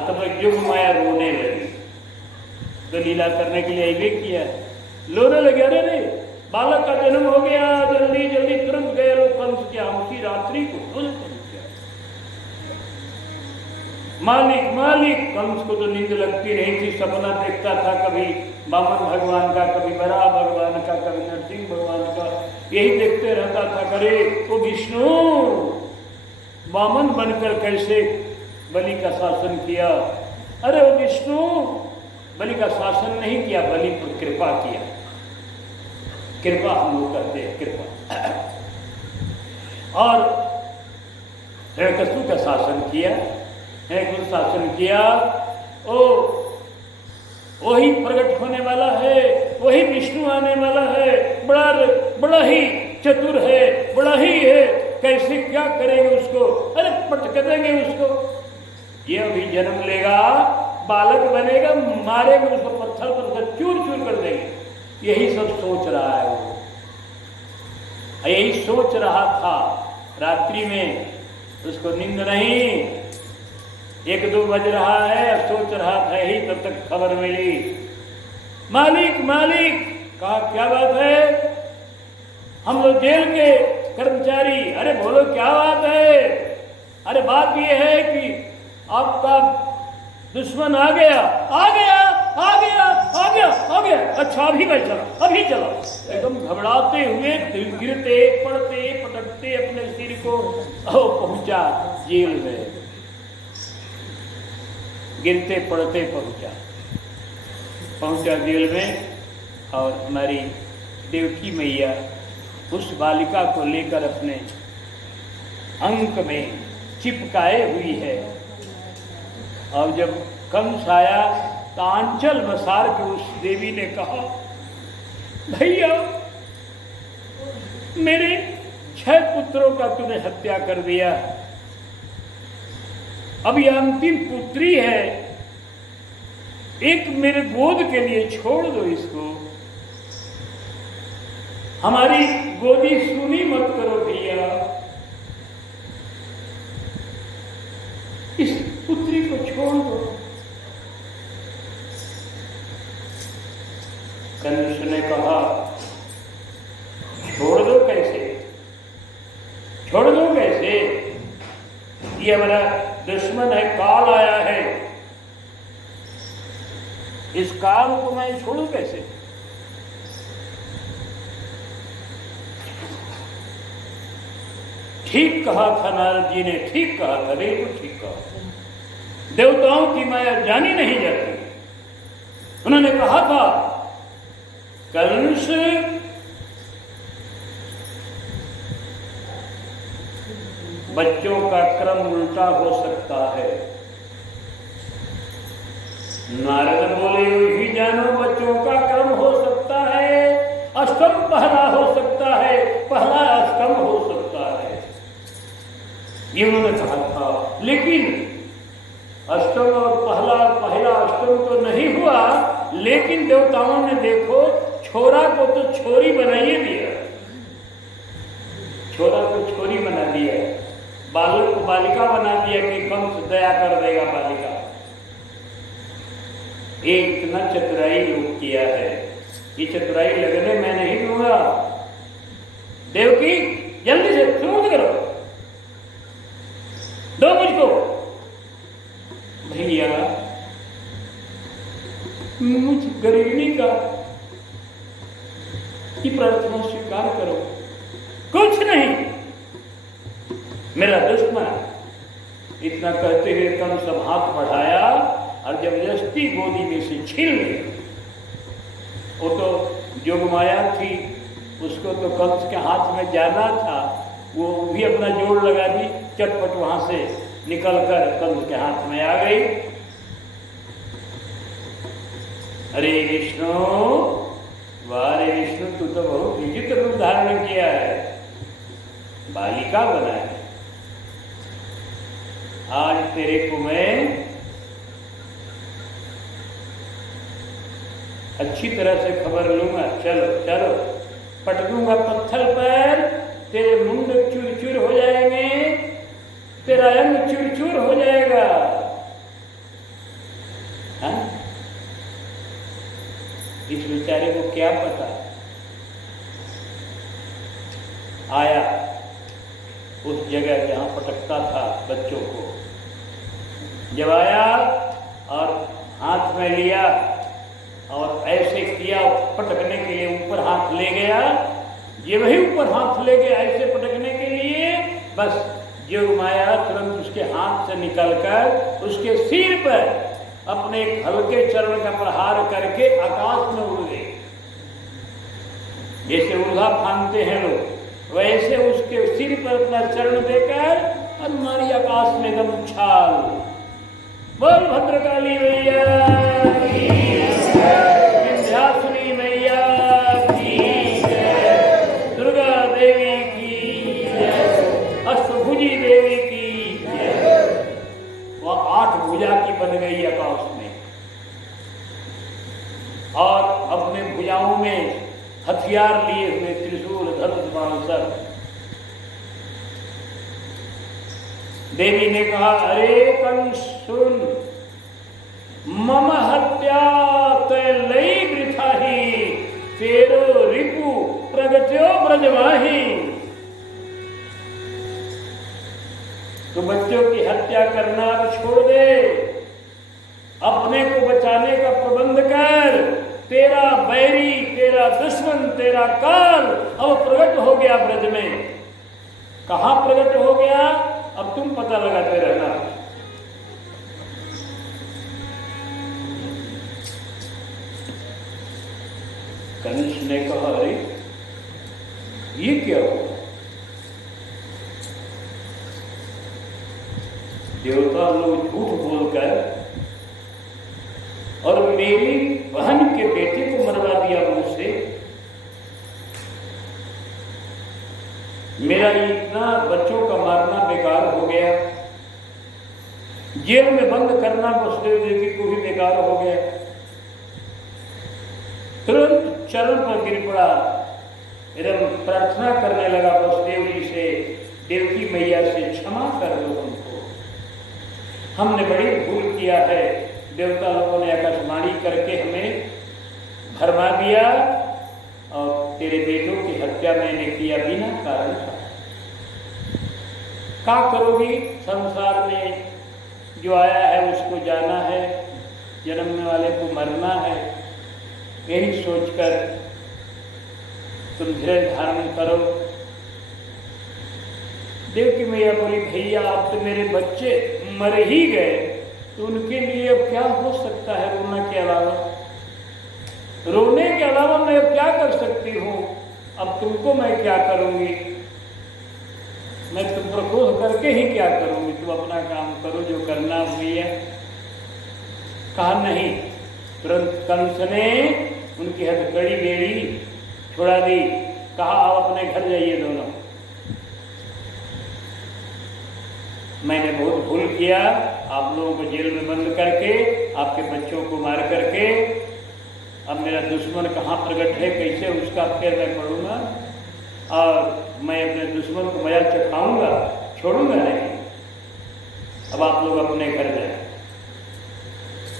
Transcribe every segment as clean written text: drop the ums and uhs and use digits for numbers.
तब युग माया रोने लगी। तो लीला करने के लिए आईवे किया, लोने लगे, अरे रे बालक का जन्म हो गया, जल्दी जल्दी तुरंत गए लोग कंस क्या उसी रात्रि को सोने कर दिया। मालिक मालिक, कंस को तो नींद लगती नहीं थी, सपना देखता था, कभी वामन भगवान का, कभी बराह भगवान का, कभी नरसिंह भगवान का, यही देखते रहता था। करे वो विष्णु वामन बनकर कैसे बलि का शासन किया। अरे वो विष्णु बलि का शासन नहीं किया, बलि पर कृपा किया। कृपा हम लोग करते हैं, कृपा। और हिरण्यकशिपु का शासन किया, हिरण्यकशिपु शासन किया। ओ वही प्रकट होने वाला है, वही विष्णु आने वाला है, बड़ा ही चतुर है, बड़ा ही है, कैसे क्या करेंगे उसको, अरे पटक देंगे उसको, ये अभी जन्म लेगा, बालक बनेगा, मारेंगे उसको, पत्थर पर चूर चूर कर देंगे। यही सब सोच रहा है वो, यही सोच रहा था रात्रि में, उसको नींद नहीं, 1-2 बज रहा है, सोच रहा था यही, तब तक खबर मिली, मालिक मालिक। कहा क्या बात है, हम लोग जेल के कर्मचारी। अरे बोलो क्या बात है। अरे बात ये है कि आपका दुश्मन आ गया आ गया आ गया आ गया आ गया। अच्छा अभी मैं चला, अभी चला। एकदम घबराते हुए गिरते पड़ते पटकते अपने सिर को पहुंचा जेल में, गिरते पड़ते पहुंचा जेल में। और हमारी देवकी मैया उस बालिका को लेकर अपने अंक में चिपकाए हुई है। और जब कंस आया तो आंचल बसार के उस देवी ने कहा, भैया मेरे 6 पुत्रों का तूने हत्या कर दिया, अब यह अंतिम पुत्री है, एक मेरे गोद के लिए छोड़ दो इसको, हमारी गोदी सुनी मत करो भैया, इस पुत्री को छोड़ दो। कंस ने कहा, छोड़ दो कैसे, छोड़ दो कैसे, ये हमारा दुश्मन है, काल आया है, इस काल को मैं छोड़ू कैसे। ठीक कहा था नारद जी ने, ठीक कहा था, बिल्कुल ठीक कहा। देवताओं की माया जानी नहीं जाती। उन्होंने कहा था कंस बच्चों का क्रम उल्टा हो सकता है। नारद बोले ही जानो बच्चों का क्रम हो सकता है, अष्टम पहला हो सकता है, पहला अष्टम हो सकता है, ये उन्होंने कहा था। लेकिन अष्टम और पहला अष्टम तो नहीं हुआ, लेकिन देवताओं ने देखो छोरा को तो छोरी बनाइए दिया, छोरा को छोरी बना दिया, बालक को बालिका बना दिया कि कंस दया कर देगा बालिका। एक इतना चतुराई लोग किया है, ये चतुराई लगने मैं नहीं दूंगा। देवकी जल्दी से सुमूत करो, दो मुझको। भैया मुझ गरीबी का की प्रार्थना स्वीकार करो, कुछ नहीं, मेरा दुश्मन। इतना कहते हुए कंस हाथ बढ़ाया और जबरदस्ती गोदी में से छीन लिया। वो तो जोगमाया थी, उसको तो कंस के हाथ में जाना था, वो भी अपना जोड़ लगा दी, चटपट वहां से निकलकर कंस के हाथ में आ गई। अरे विष्णु, वाह रे विष्णु, तू तो बहुत विचित्र रूप धारण किया है, बालिका बना है। आज तेरे को मैं अच्छी तरह से खबर लूंगा, चलो चलो, पट दूंगा पत्थर पर, तेरे मुंड चूर चूर हो जाएंगे, तेरा अंग चूर चूर हो जाएगा। इस बेचारे को क्या पता। आया उस जगह जहाँ पटकता था बच्चों को, जब आया और हाथ में लिया और ऐसे किया पटकने के लिए, ऊपर हाथ ले गया, ये वही ऊपर हाथ ले गया ऐसे पटकने के लिए, बस जो घुमाया तुरंत उसके हाथ से निकलकर उसके सिर पर अपने एक हल्के चरण का प्रहार करके आकाश में उड़ गए। जैसे उल्हा फांदते हैं लोग, वैसे उसके सिर पर अपना चरण देकर हमारी आकाश में एकदम उछाल। बोल भद्रकाली मैया की, विंध्याचली मैया की, दुर्गा देवी की, अष्टभुजी देवी की। वह 8 भुजा की बन गई आकाश में, और अपने भुजाओं में हथियार लिए हुए, त्रिशूल, धनुष, बाण सब। देवी ने कहा, अरे कंस सुन, मम हत्या तय लई वृथा ही, तेरो रिपु प्रगत्यो ब्रजवाही। तो बच्चों की हत्या करना छोड़ दे, अपने को बचाने का प्रबंध कर। तेरा बैरी, तेरा दुश्मन, तेरा काल अब प्रकट हो गया ब्रज में। कहां प्रकट हो गया अब तुम पता लगाते रहना। कंस ने कहा, अरे ये क्या हुआ? देवता लोग झूठ बोलकर और मेरी बहन के बेटे को मरवा दिया मुझसे। मेरा इतना बच्चों का मारना बेकार हो गया, जेल में बंद करना वसुदेव देवी को भी बेकार हो गया। तुरंत चरण पर गिर पड़ा एवं प्रार्थना करने लगा वसुदेव जी से, देवकी मैया से, क्षमा कर दो हमको, हमने बड़ी भूल किया है। देवता लोगों ने आकाशवाणी करके हमें भरमा दिया और तेरे बेटों की हत्या मैंने किया बिना कारण था। क्या करोगी? संसार में जो आया है उसको जाना है, जन्मने वाले को मरना है, यही सोचकर तुम धैर्य धारण करो। देवकी मैया बोली, भैया आप तो मेरे बच्चे मर ही गए, तो उनके लिए अब क्या हो सकता है रोना के अलावा? रोने के अलावा मैं अब क्या कर सकती हूँ? अब तुमको मैं क्या करूँगी? मैं तुम पर क्रोध करके ही क्या करूँगी? तुम अपना काम करो जो करना हुई है। कहा नहीं। तुरंत कंस ने उनकी हथकड़ी बेड़ी छुड़ा दी। कहा आप अपने घर जाइए दोनों, मैंने बहुत भूल किया, आप लोगों को जेल में बंद करके, आपके बच्चों को मार करके। अब मेरा दुश्मन कहाँ प्रकट है, कैसे उसका पैर मैं पड़ूंगा, और मैं अपने दुश्मन को मजा चखाऊंगा, छोड़ूंगा नहीं। अब आप लोग अपने घर जाए।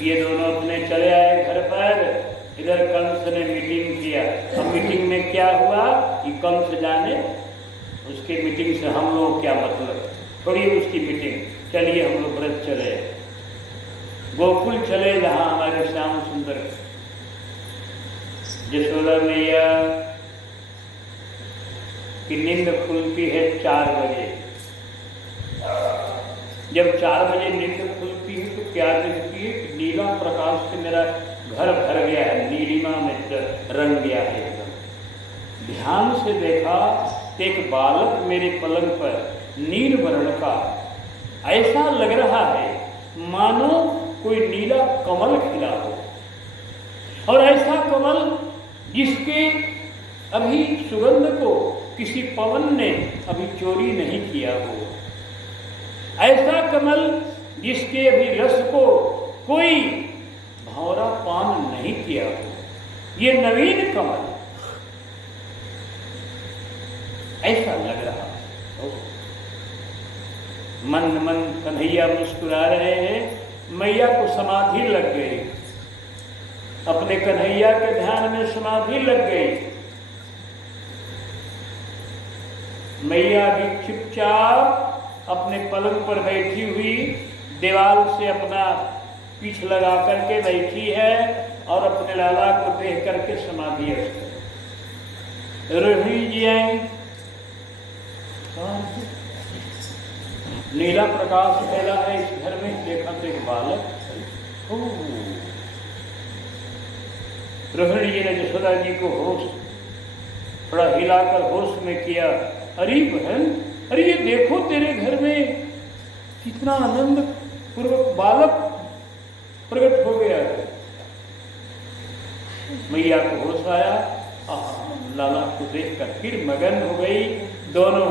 ये दोनों अपने चले आए घर पर। इधर कंस ने मीटिंग किया। अब मीटिंग में क्या हुआ कि कंस जाने, उसके मीटिंग से हम लोग क्या मतलब, थोड़ी उसकी मीटिंग। चलिए हम लोग व्रत चले, गोकुल चले, जहाँ हमारे श्याम सुंदर यशोदा मैया की नींद खुलती है 4 बजे। जब 4 बजे नींद खुलती है तो क्या देखती है कि नीला प्रकाश से मेरा घर भर गया है, नीलिमा में रंग गया है एकदम। ध्यान से देखा तो एक बालक मेरे पलंग पर नील वर्ण का, ऐसा लग रहा है मानो कोई नीला कमल खिला हो, और ऐसा कमल जिसके अभी सुगंध को किसी पवन ने अभी चोरी नहीं किया हो, ऐसा कमल जिसके अभी रस को कोई भौरा पान नहीं किया हो, ये नवीन कमल ऐसा लग रहा है। मन मन कन्हैया मुस्कुरा रहे हैं। मैया को समाधि लग गई। अपने कन्हैया के ध्यान में समाधि लग गई। मैया भी चुपचाप अपने पलंग पर बैठी हुई दीवार से अपना पीठ लगा करके बैठी है और अपने लाला को देख करके समाधि रोहिणी जी आई। नीला प्रकाश फैला है इस घर में, देखा तो एक बालक। रोहिणी जी ने यशोदा जी को होश थोड़ा हिलाकर होश में किया। अरे बहन, अरे ये देखो तेरे घर में कितना आनंद पूर्वक बालक प्रकट हो गया है। मैया को होश आया, लाला को देखकर फिर मगन हो गई। दोनों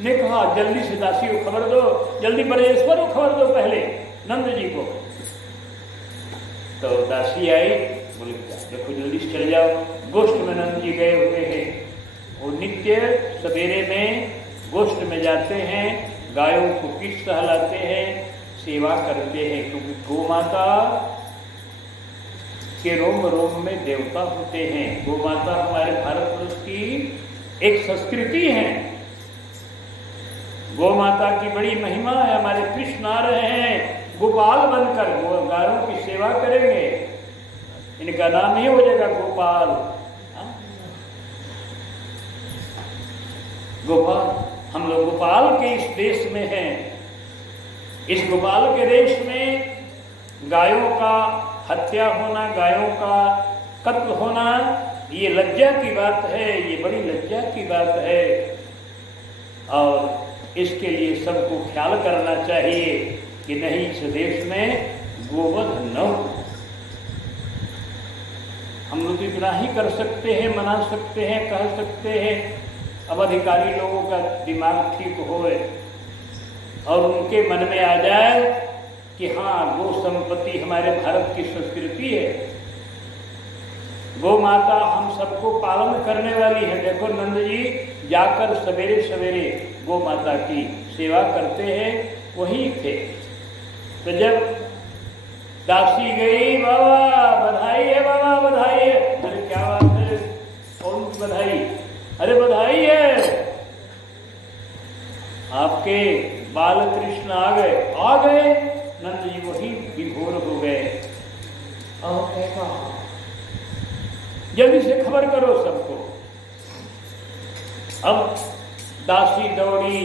ने कहा जल्दी से दासी को खबर दो, जल्दी ब्रजेश्वर को खबर दो पहले नंद जी को। तो दासी आई, बोले देखो जल्दी से चले जाओ, गोष्ठ में नंद जी गए हुए हैं। वो नित्य सवेरे में गोष्ठ में जाते हैं, गायों को पीठ सहलाते हैं, सेवा करते हैं, क्योंकि गौ माता के रोम रोम में देवता होते हैं। गौ माता हमारे भारतवर्ष की एक संस्कृति है। गौ माता की बड़ी महिमा है। हमारे कृष्ण आ रहे हैं गोपाल बनकर, गायों की सेवा करेंगे, इनका नाम ही हो जाएगा गोपाल। गोपाल, हम लोग गोपाल के इस देश में हैं। इस गोपाल के देश में गायों का हत्या होना, गायों का कत्ल होना, ये लज्जा की बात है, ये बड़ी लज्जा की बात है। और इसके लिए सबको ख्याल करना चाहिए कि नहीं, इस देश में गोवध न हो। हम लोग इतना ही कर सकते हैं, मना सकते हैं, कह सकते हैं। अब अधिकारी लोगों का दिमाग ठीक होए और उनके मन में आ जाए कि हाँ, गो संपत्ति हमारे भारत की संस्कृति है, गौ माता हम सबको पालन करने वाली है। देखो नंद जी जाकर सवेरे सवेरे गौ माता की सेवा करते हैं, वही थे। तो जब दासी गई, बाबा बधाई है, बाबा बधाई है। अरे क्या बात है, कौन सी बधाई? अरे बधाई है, आपके बाल कृष्ण आ गए। आ गए नंद जी वही विभोर हो गए। और क्या, जल्दी से खबर करो सबको। अब दासी दौड़ी,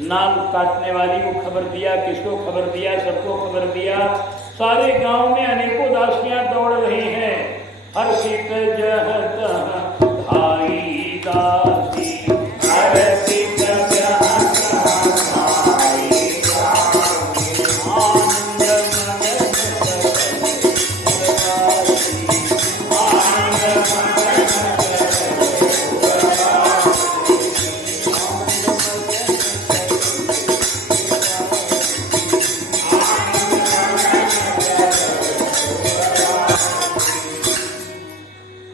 नाल काटने वाली को खबर दिया, किसको खबर दिया, सबको खबर दिया। सारे गांव में अनेकों दासियां दौड़ रही हैं। हर्षित जहत धाई दासी,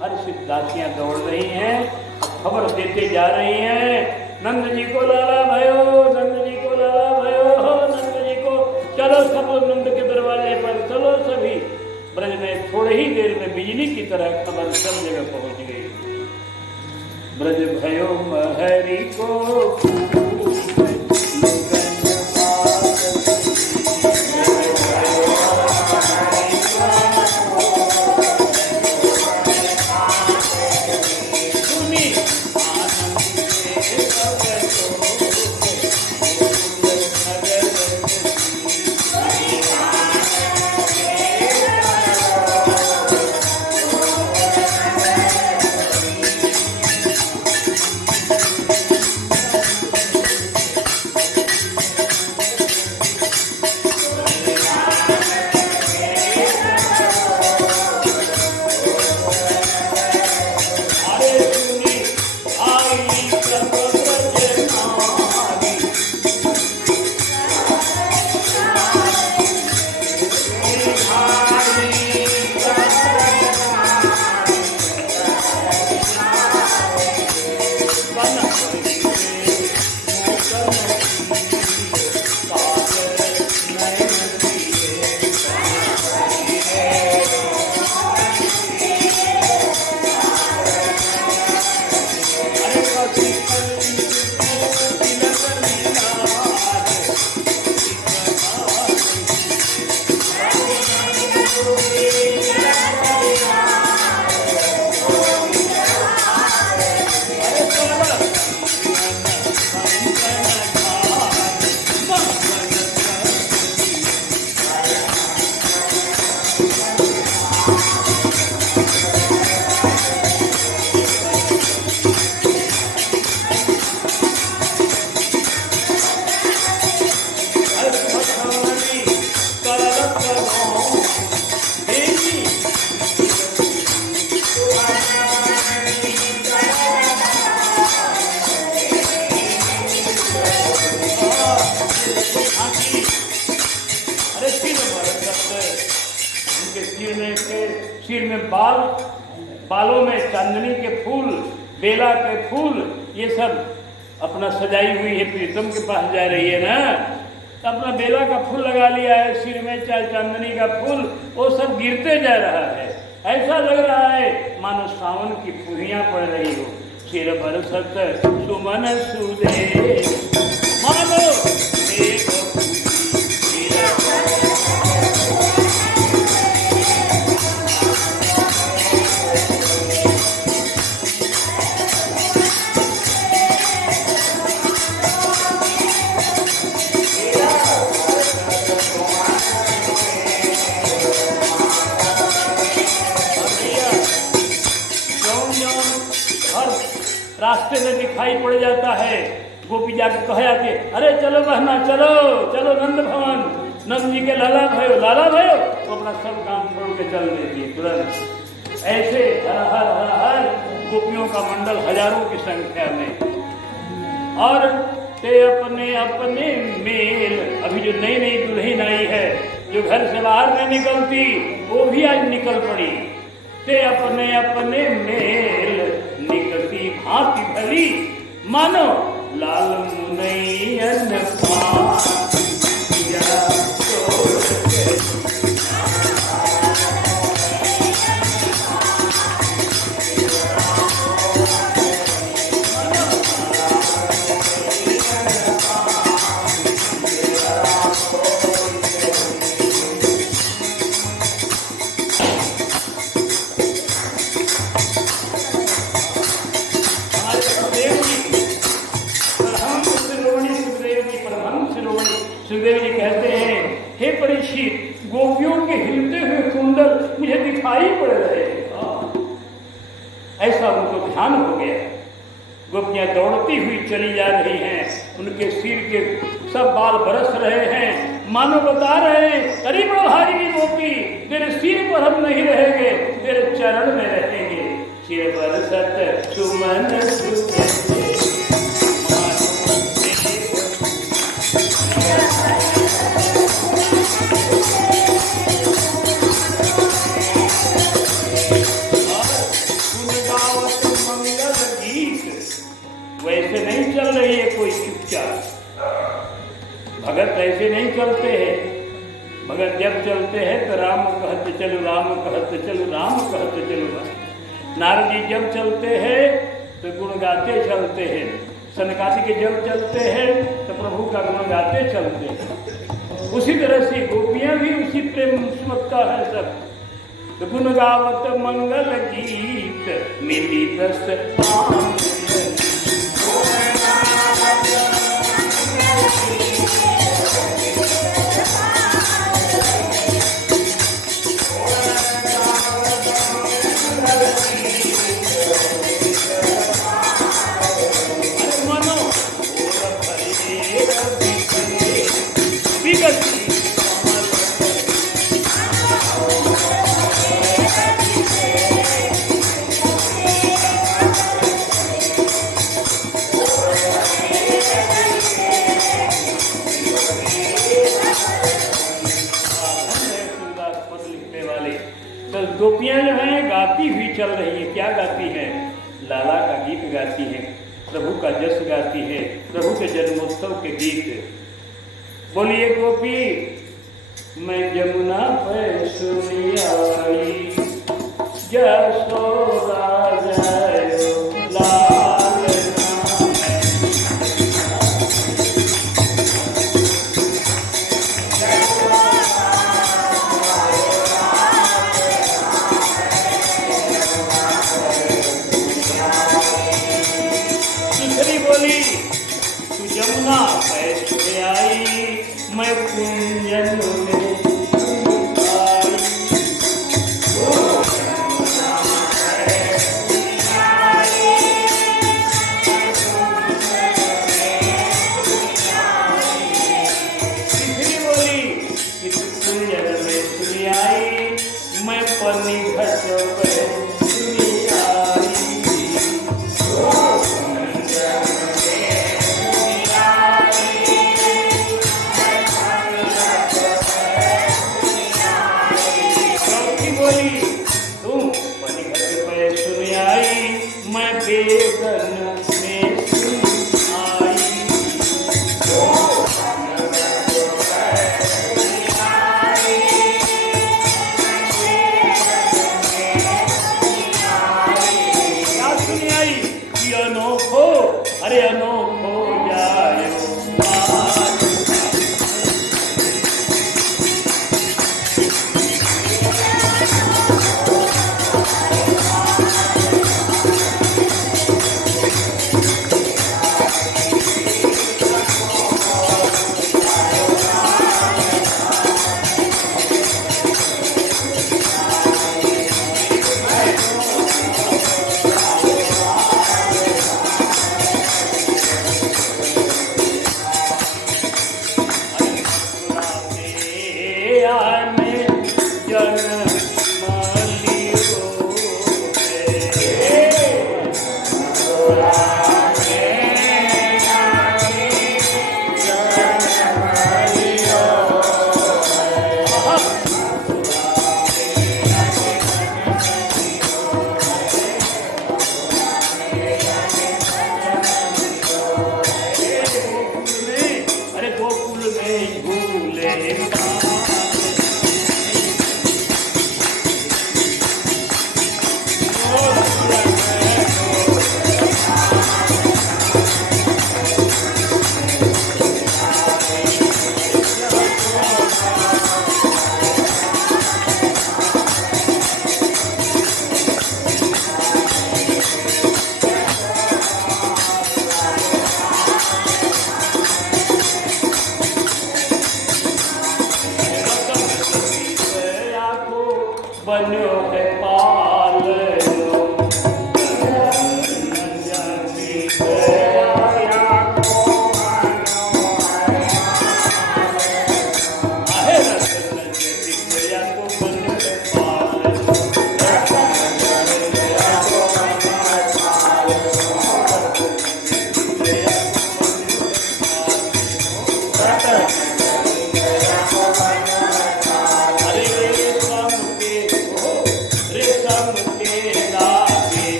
हर्षित दासियां दौड़ रही हैं, खबर देते जा रही हैं, नंद जी को लाला भयो, नंद जी को लाला भयो, नंद जी को। चलो सब नंद के दरवाजे पर चलो, सभी ब्रज में थोड़े ही देर में बिजली की तरह खबर सब जगह पहुंच गई। ब्रज भयो महरी को सिर में बालों में चांदनी के फूल, बेला के फूल, ये सब अपना सजाई हुई है, प्रीतम के पास जा रही है ना, तो अपना बेला का फूल लगा लिया है सिर में, चाहे चांदनी का फूल, वो सब गिरते जा रहा है। ऐसा लग रहा है मानो सावन की फुहियां पड़ रही हो। सिर बरसत सुमन सुदे मानो रास्ते में दिखाई पड़ जाता है। गोपी जाके कह जाती, अरे चलो बहना, चलो चलो नंद भवन, नंद जी के लाला भयो तो अपना सब काम छोड़ के चल देती है तुरंत। ऐसे हर हर हर हर गोपियों का मंडल हजारों की संख्या में। और ते अपने अपने मेल, अभी जो नई नई दुल्हन आई है, जो घर से बाहर नहीं निकलती, वो भी आज निकल पड़ी। ते अपने अपने मेल निकलती भांति भली, मानो लाल मुनैयन सुखदेव जी कहते हैं, हे परीक्षित, गोपियों के हिलते हुए कुंडल मुझे दिखाई पड़ रहे हैं। ऐसा उनको ध्यान हो गया। गोपियां दौड़ती हुई चली जा रही हैं, उनके सिर के सब बाल बरस रहे हैं, मानो बता रहे हैं, अरे बड़ा भारी गोपी, तेरे सिर पर हम नहीं रहेंगे, तेरे चरण में रहेंगे। सिर बरसत सुमन सुदे वैसे नहीं चल रही है कोई चुपचाप। भगत ऐसे नहीं चलते हैं। भगत जब चलते हैं तो राम कहते चलो, राम कहते चलो, राम कहते चलो। नारद जी जब चलते हैं तो गुण गाते चलते हैं। सनकादि के जब चलते हैं तो प्रभु का गुण गाते चलते हैं। उसी तरह से गोपियां भी उसी प्रेम सुमत का है सब। तो गुण गावत मंगल गीत मिली दस गोपियां जो हैं गाती हुई चल रही है। क्या गाती है? लाला का गीत गाती है, प्रभु का जस गाती है, प्रभु के जन्मोत्सव के गीत। बोलिए गोपी, मैं जमुना पे सुनी आई, जसोदा जयो लाल मैं कुंजन में बोली कुंजन में सुनी आई, मैं पन्नी घट पे सुनी आई। अरे अनोखो जायो बन्यो है पाल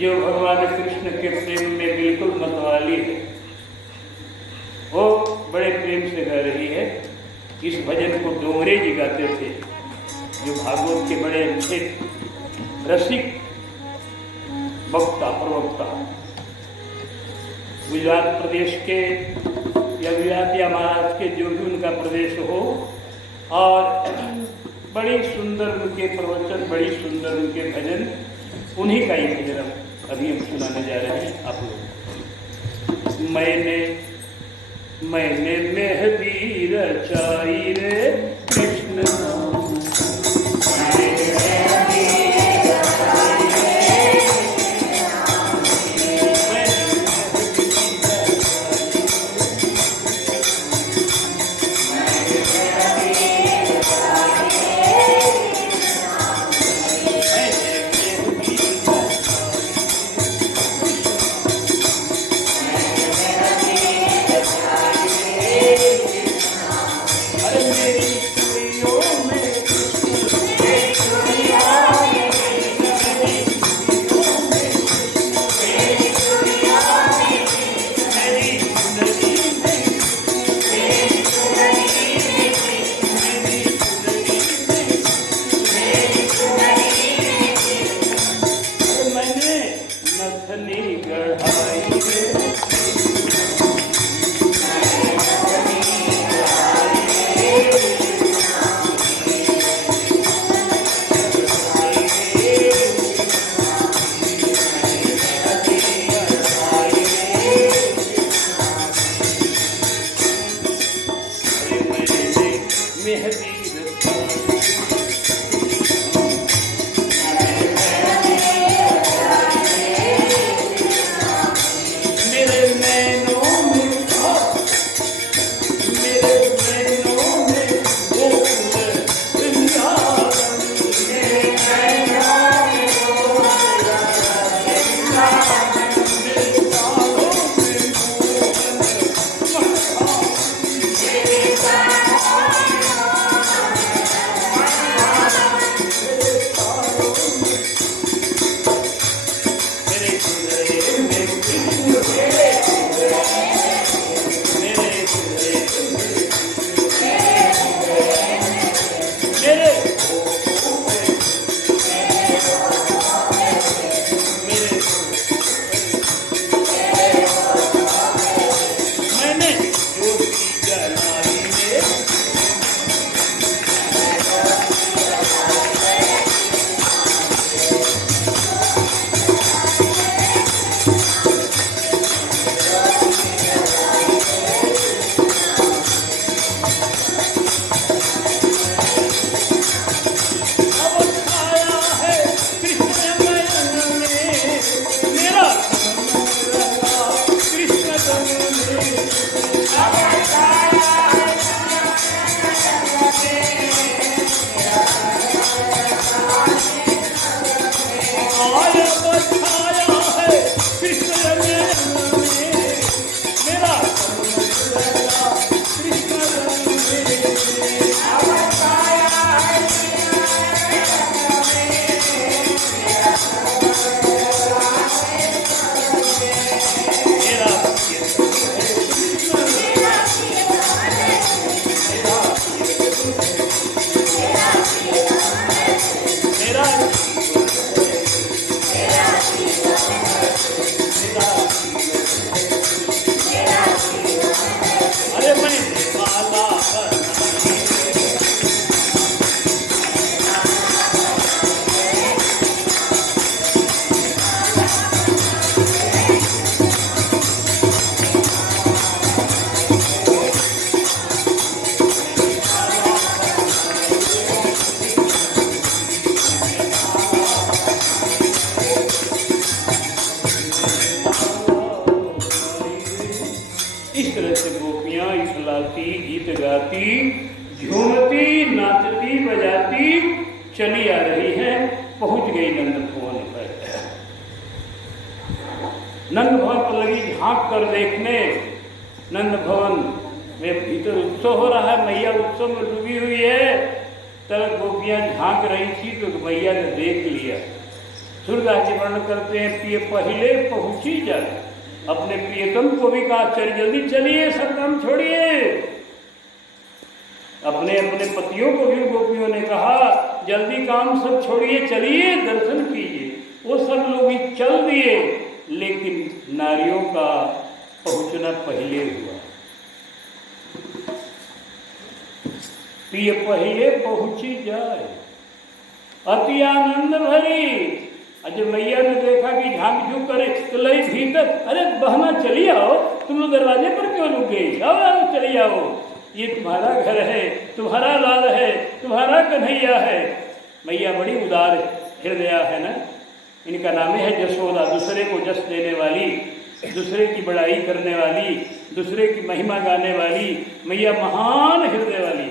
जो भगवान कृष्ण के प्रेम में बिल्कुल मतवाली है, वो बड़े प्रेम से गा रही है। इस भजन को डोंगरे जी गाते थे, जो भागवत के बड़े अच्छे रसिक वक्ता प्रवक्ता, गुजरात प्रदेश के या गुजरात या महाराष्ट्र के जो भी उनका प्रदेश हो, और बड़ी सुंदर उनके प्रवचन, बड़ी सुंदर उनके भजन, उन्हीं का ये भजन अभी हम सुनाने जा रहे हैं आप लोग। मैंने मेहंदी रचाई रे कृष्ण, चली आ रही है, पहुंच गई नंद भवन पर। नंद भवन पर लगी झांक कर देखने। नंद भवन में भीतर उत्सव हो रहा है, मैया उत्सव में डूबी हुई है। तब गोपियां झांक रही थी तो मैया ने देख लिया। सूरदास जी वर्णन करते हैं, पिए पहले पहुंची जाए, अपने प्रियतम को भी कहा चल जल्दी चलिए, सब काम छोड़िए। अपने अपने पतियों को भी गोपियों ने कहा जल्दी काम सब छोड़िए, चलिए दर्शन कीजिए। वो सब लोग भी चल दिए, लेकिन नारियों का पहुंचना पहले हुआ। प्रिय पहले पहुंची जाए, अति आनंद भरी। जब मैया ने देखा कि झांक झूक करे तो लई भीतर, अरे बहना चली आओ, तुम लोग दरवाजे पर क्यों रुक गई, आओ आओ चली आओ, ये तुम्हारा घर है, तुम्हारा लाल है, तुम्हारा कन्हैया है। मैया बड़ी उदार हृदया है ना, इनका नाम है जसोदा, दूसरे को जस देने वाली, दूसरे की बड़ाई करने वाली, दूसरे की महिमा गाने वाली मैया महान हृदय वाली।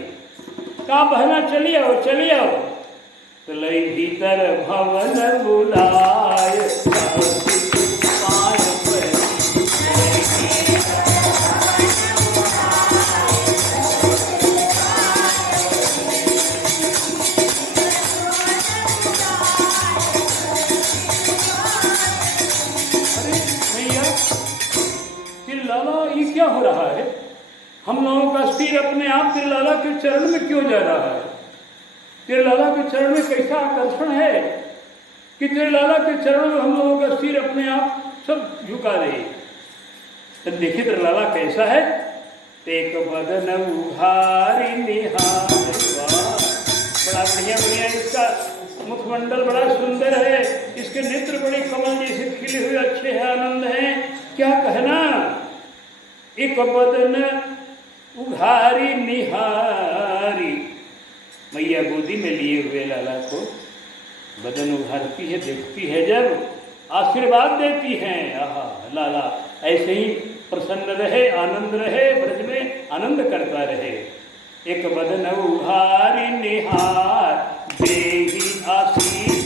कहा बहना चली आओ चली आओ, तो लई भीतर भवन बुलाए, ये क्या हो रहा है, हम लोगों का सिर अपने आप तिरलाला के चरण में क्यों जा रहा है? तिरलाला के चरण में कैसा आकर्षण है कि तिरलाला के चरण में हम लोगों का सिर अपने आप सब झुका दे। तो देखिए तिरलाला कैसा है, एक बदन उघारी निहार, बड़ा बढ़िया बढ़िया इसका मुखमंडल बड़ा सुंदर है, इसके नेत्र बड़े कमल जैसे खिले हुए अच्छे हैं, आनंद है, क्या कहना। एक बदन उघारी निहारी, मैया गोदी में लिए हुए लाला को बदन उघारती है, देखती है, जब आशीर्वाद देती हैं। आहा लाला ऐसे ही प्रसन्न रहे, आनंद रहे, ब्रज में आनंद करता रहे। एक बदन उघारी निहार देही आशीष,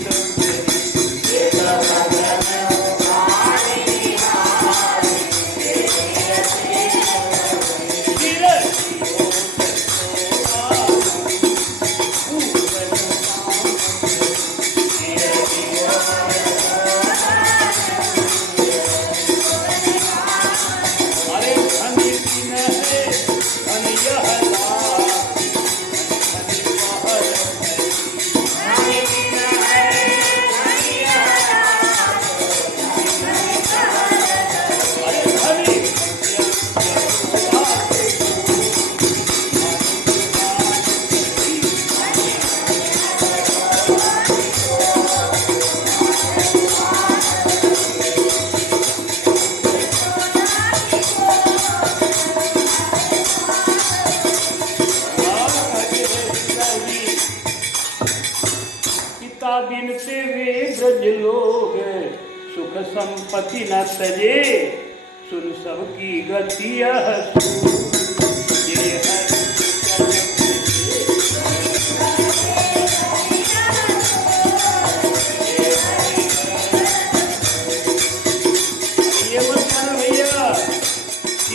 बिनते वे ब्रज लोग सुख संपत्ति न तजे, सुन सबकी गति यह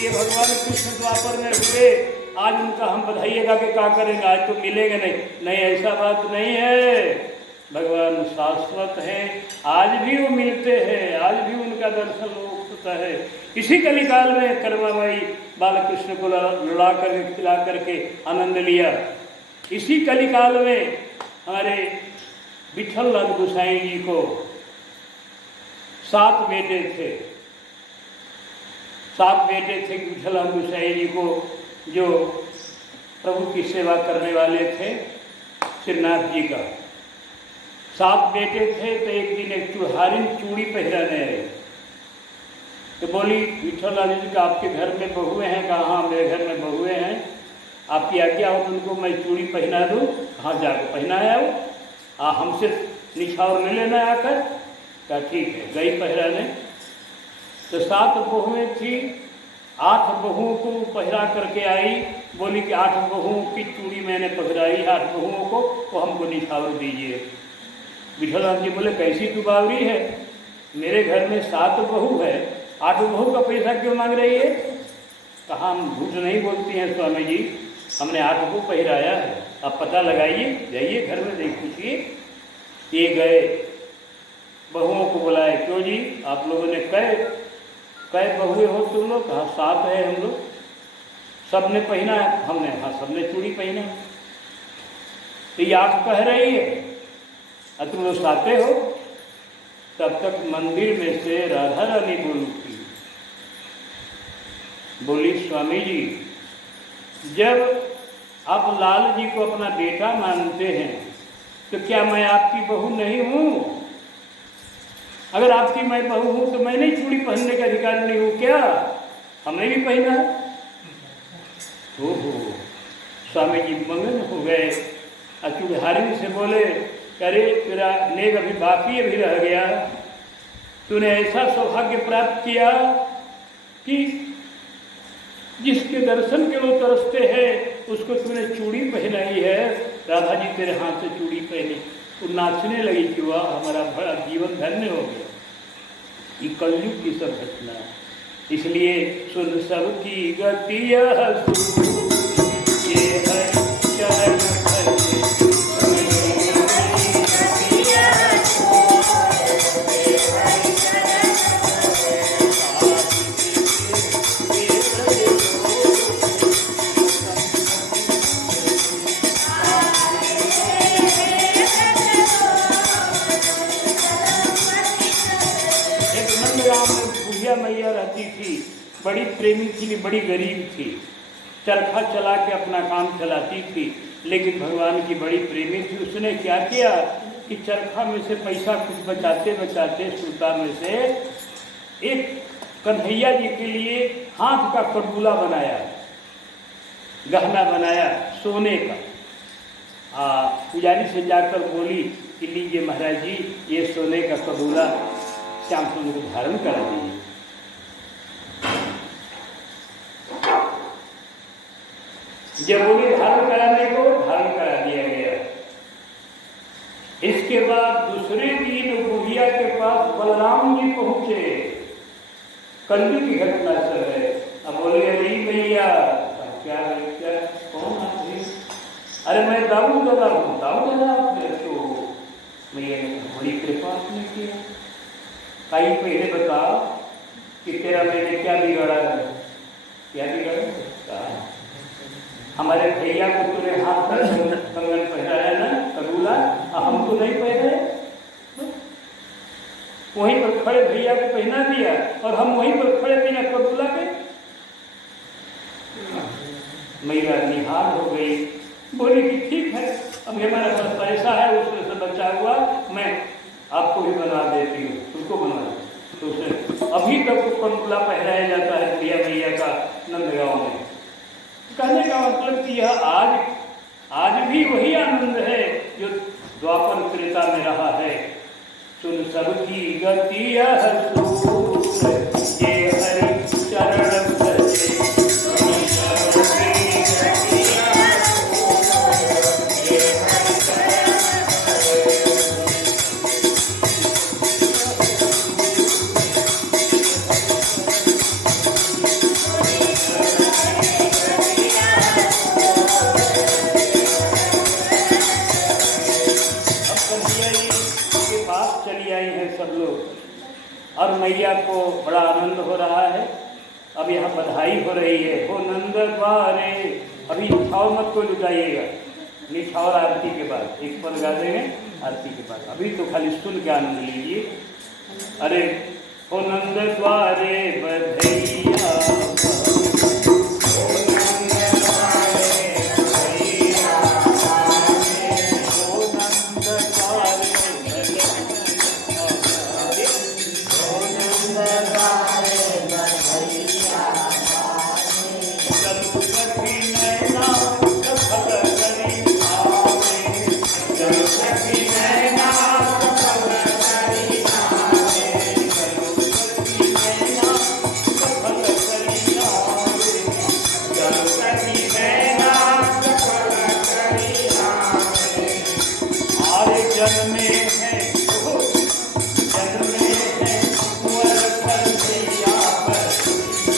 भगवान कृष्ण द्वापर में हुए, आज उनका हम बधाइएगा कि क्या करेंगे, आज तो मिलेंगे नहीं, ऐसा बात नहीं है। भगवान शाश्वत हैं, आज भी वो मिलते हैं, आज भी उनका दर्शन होता है। इसी कलिकाल में कर्माबाई बालकृष्ण को लड़ा कर खिला करके आनंद लिया। इसी कलिकाल में हमारे विठल लाल गोसाई जी को 7 बेटे थे, 7 बेटे थे विठल लाल गोसाई जी को, जो प्रभु की सेवा करने वाले थे श्रीनाथ जी का। 7 बेटे थे, तो एक दिन एक चूड़हारिन चूड़ी पहराने आए, तो बोली विठल लाल जी का आपके घर में बहुएं हैं? कहा हाँ मेरे घर में बहुएं हैं, आपकी आज्ञा हो तो उनको मैं चूड़ी पहना दूँ। कहाँ जाकर पहनाया हो, हमसे निछावर नहीं लेना आकर। कहा ठीक है, गई पहराने। तो 7 बहुएं थी, 8 बहुओं को पहरा करके आई, बोली कि 8 बहुओं की चूड़ी मैंने पहराई, 8 बहुओं को वो हमको निछावर दीजिए। विठलनाथ जी बोले कैसी तू बावरी है, मेरे घर में 7 बहू है, 8 बहू का पैसा क्यों मांग रही है? कहा हम झूठ नहीं बोलती हैं स्वामी जी, हमने 8 को पहराया है, अब पता लगाइए, जाइए घर में देख पूछिए। ये गए, बहुओं को बुलाए, क्यों जी आप लोगों ने कै बहुए हो तुम लोग? कहा 7 है हम लोग। सब ने पहना है? हमने, हाँ सब ने चूड़ी पहना। तो ये 8 कह रही है और तुम लोग 7 हो। तब तक मंदिर में से राधा रानी बोल उठी, बोली स्वामी जी, जब आप लाल जी को अपना बेटा मानते हैं तो क्या मैं आपकी बहू नहीं हूँ? अगर आपकी मैं बहू हूँ तो मैंने चूड़ी पहनने का अधिकार नहीं हूँ क्या? हमने भी पहना है। ओहो, स्वामी जी मगन हो गए। चूड़हारी से बोले, अरे तेरा नेक अभी बाकी अभी रह गया, तूने ऐसा सौभाग्य प्राप्त किया कि जिसके दर्शन के लोग तरसते हैं उसको तूने चूड़ी पहनाई है। राधा जी तेरे हाथ से चूड़ी पहनी, वो नाचने लगी कि वाह हमारा बड़ा जीवन धन्य हो गया। ये कलयुग की सब घटना है, इसलिए सुन सबकी गति मैया रहती थी, बड़ी प्रेमी थी, बड़ी गरीब थी, चरखा चला के अपना काम चलाती थी, लेकिन भगवान की बड़ी प्रेमी थी। उसने क्या किया कि चरखा में से पैसा कुछ बचाते बचाते सूता में से एक कन्हैया जी के लिए हाथ का कटोला बनाया, गहना बनाया सोने का। पुजारी से जाकर बोली कि लीजिए महाराज जी, ये सोने का कटोला श्याम सुंदर को धारण करा दीजिए। जब बोली धारण कराने को, धारण करा दिया गया। इसके बाद दूसरे दिन बुढ़िया के पास बलराम जी पहुंचे, कलयुग की घटना चल रहे। अब बोले अरे भैया क्या कौन आदमी? अरे मैं दाऊ दादा हूँ। दाऊ दादा तो मैया ने बड़ी कृपा आपने किया। कहीं पहले बताओ कि तेरा मैंने क्या बिगाड़ा है? क्या बिगाड़ा? हमारे भैया को तूने हाथ पर कंगन पहनाया ना, कबूला, हमको नहीं पहने। वहीं पर खड़े भैया को पहना दिया और हम वहीं पर खड़े बिना कबूला के। मैया निहाल हो गई, बोली कि ठीक है, अब हमारे पास पैसा है, उसमें से बचा हुआ मैं आपको भी बना देती हूँ, तुमको बना दे। तो उसे अभी तक कबूला पहनाया जाता है बुढ़िया मैया का नंदगांव में। कहने का मतलब कि यह आज भी वही आनंद है जो द्वापर त्रेता में रहा है। सुन सबकी गति ये हरि चरण भजे। और मैया को बड़ा आनंद हो रहा है। अब यहाँ बधाई हो रही है, हो नंद द्वारे। अभी निछावर मत को लुटाइएगा, निछावर आरती के बाद एक पद गा देंगे, आरती के बाद अभी तो खाली सुन के आनंद लीजिए। अरे हो नंद द्वारे बधैया, जन्मे हैं जन्मे हैं कुंवर पर भैया पर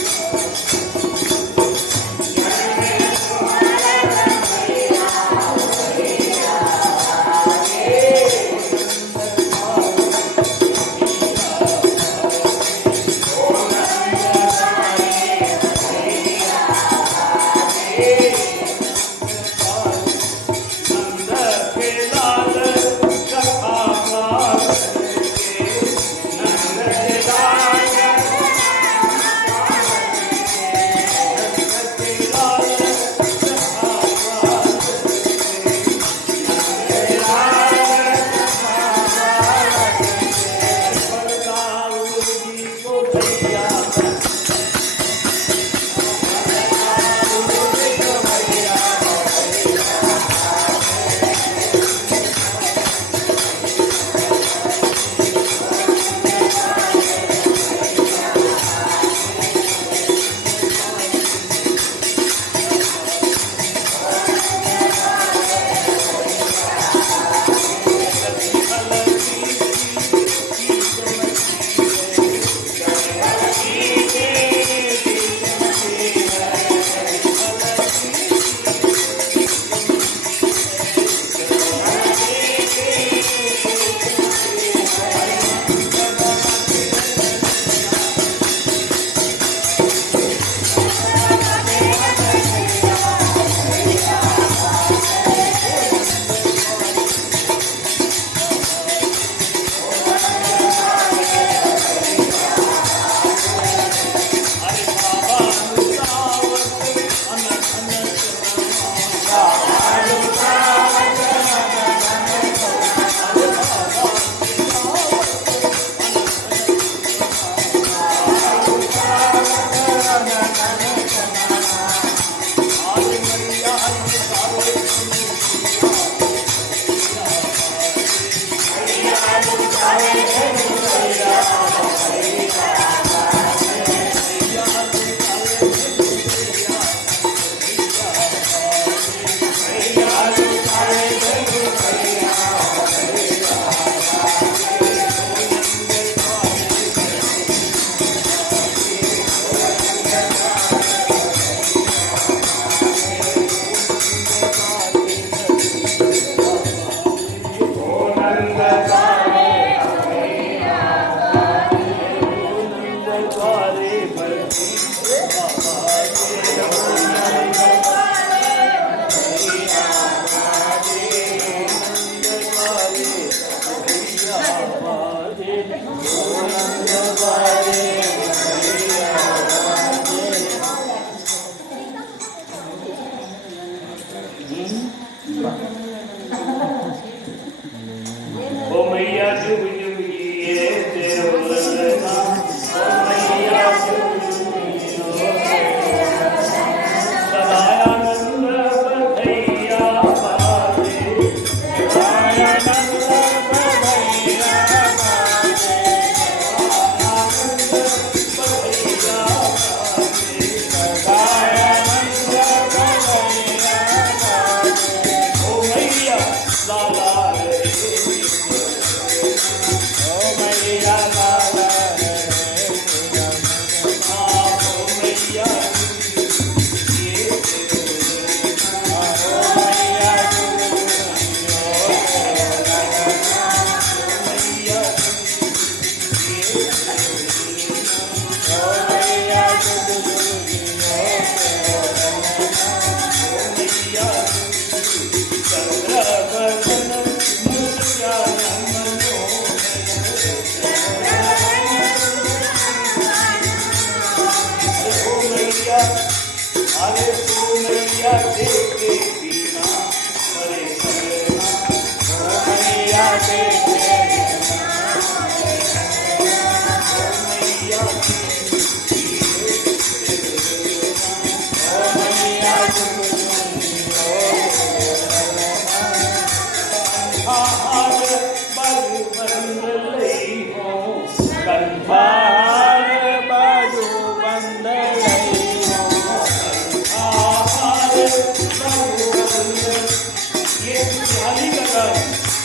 लगन,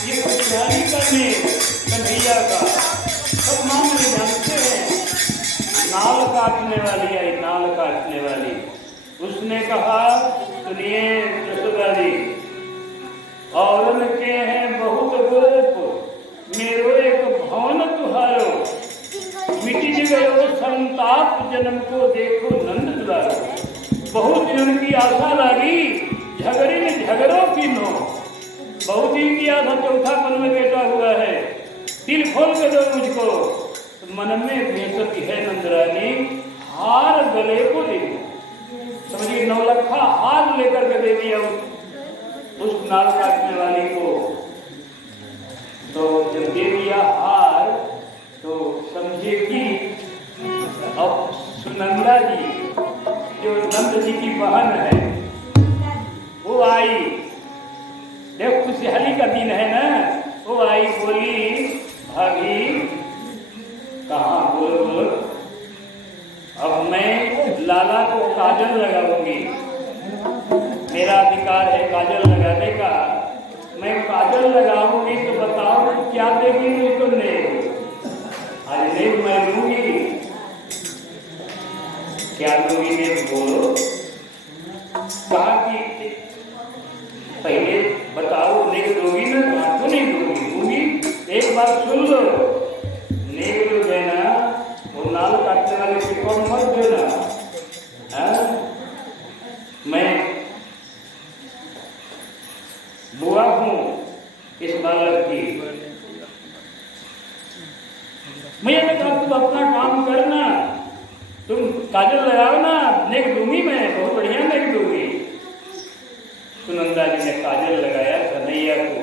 ये खुशहाली का नेम कन्हैया का सब मामले जानते हैं। नाल काटने वाली आई, नाल काटने वाली, उसने कहा सुनिए यशोदा जी, औरन के हैं बहुत गोप, मेरो एक भवन तुहारो, मिटी गयो संताप जन्म को देखो नंद दुलारो। बहुत दिन की आशा लागी, झगड़े में झगड़ों की नो, बहुत दिन की आशा, चौथा पल में बेटा हुआ है, दिल खोल के दो मुझको। तो मन में भेसती है नंदरानी, हार गले को दे दिया, समझिए 9 लखा हार लेकर के दे दिया उस नाल काटने वाली को। तो जब दे दिया हार तो समझे कि अब सुनंदा जी जो नंद जी की बहन है वो आई, देख खुशहाली का दिन है ना, वो आई, बोली भाभी कहाँ, बोलो बोलो। अब मैं लाला को काजल लगाऊंगी, मेरा अधिकार है काजल लगाने का, मैं काजल लगाऊंगी तो बताओ क्या देगी मुझको नेक? अरे नेक मैं लूंगी, क्या लूंगी नेक बोलो? कहा कि पहले बताओ नेक दोगी ना? तो नहीं दूंगी, एक बात सुन लो, नेक जो देना वो नाल काटने वाले से कौन मत देना। मैं बुआ हूं इस बालक की, मैं कहा तुम अपना काम करना, तुम काजल लगाओ ना, नेक दूंगी मैं, बहुत बढ़िया नेक दूंगी। सुनंदा जी ने काजल लगाया कन्हैया को,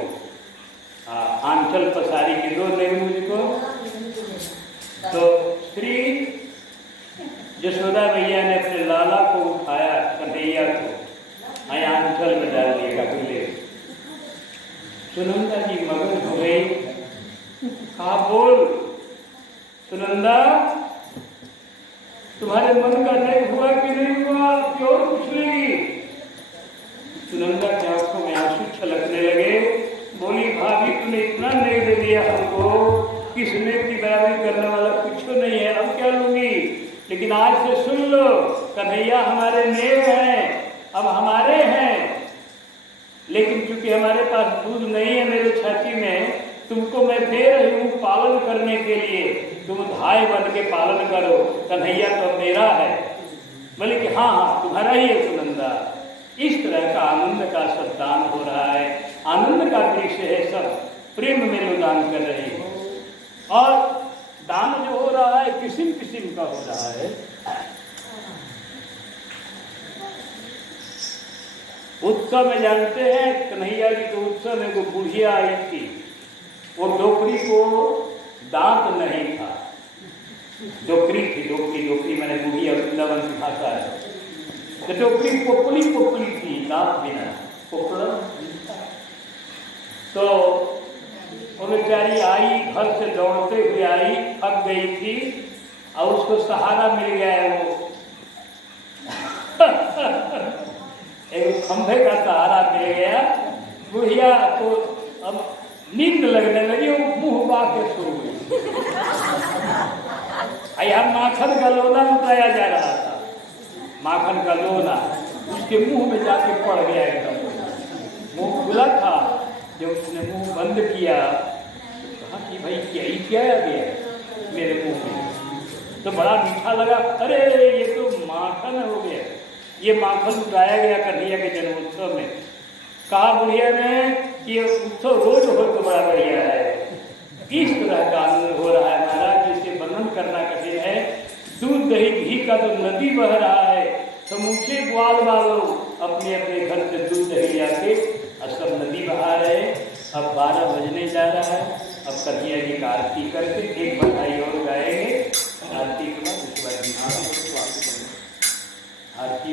आंचल पसारी की दो नेक मुझको। तो श्री यशोदा मैया ने अपने लाला को उठाया, कन्हैया को आंचल में डाल दिया कपिले। सुनंदा जी मगन हो गई, कहा बोल सुनंदा, तुम्हारे मन का नेक हुआ कि नहीं हुआ, क्यों पूछ लेगी? सुनंदा की आंखों में आंसू छलकने लगे, बोली भाभी तुमने इतना नेक दे दिया हमको, किस नेक की बराबरी करने वाला कुछ नहीं है, अब क्या लूंगी? लेकिन आज से सुन लो, कन्हैया हमारे नेक हैं, अब हमारे हैं, लेकिन क्योंकि हमारे पास दूध नहीं है मेरे छाती में, तुमको मैं दे रही हूँ पालन करने के लिए, तुम धाय बन के पालन करो, कन्हैया तो मेरा है। बोले कि हाँ हाँ तुम्हारा ही है सुनंदा। इस तरह का आनंद का सब दान हो रहा है, आनंद का दृश्य है, सब प्रेम में लोग दान कर रहे हैं। और दान जो हो रहा है किस्म किस्म का हो रहा है। उत्सव में जानते हैं कन्हैया जी के उत्सव में वो बुढ़िया आई थी, वो डोकरी को दांत नहीं था, डोकरी थी, डोकरी मैंने बुढ़िया वृंदावन की भाषा है, तो डोकरी पोपली थी, दांत बिना पोपड़ा। तो वो बेचारी आई, घर से दौड़ते हुए आई, थक गई थी और उसको सहारा मिल गया है वो एक खंभे का सहारा मिल गया। बुढ़िया को अब नींद लगने लगी, वो मुंह बा के सो गई। यहाँ माखन का लोना उठाया जा रहा था, माखन का लोना उसके मुंह में जाके पड़ गया, एकदम मुंह खुला था। जब उसने मुंह बंद किया तो कहा कि भाई क्या आ गया मेरे मुंह में, तो बड़ा मीठा लगा, अरे ये तो माखन हो गया। ये माखन उठाया गया कन्हैया के जन्मोत्सव में। कहा बुढ़िया ने कि ये उत्सव रोज हो तो बड़ा बढ़िया है। इस तरह का आनंद हो रहा है महाराज, जिसे वर्णन करना कठिन है। दूध दही घी का तो नदी बह रहा है, समूचे ग्वाल वालों अपने अपने घर से दूध दही आके अब सब नदी बहा रहे। अब 12 बजने जा रहा है। अब कन्हैया जी का आरती करके एक बधाई और गाएंगे, आरती के बाद उसके बाद आरती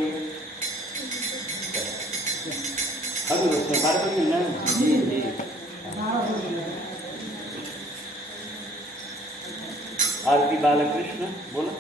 आरती बालकृष्ण बोलो।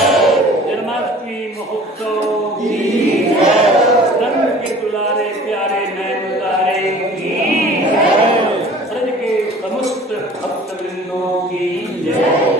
जन्माष्टमी महोत्सव धर्म के दुलारे प्यारे नयन तारे की ब्रज के समस्त भक्त वृंदों की जय।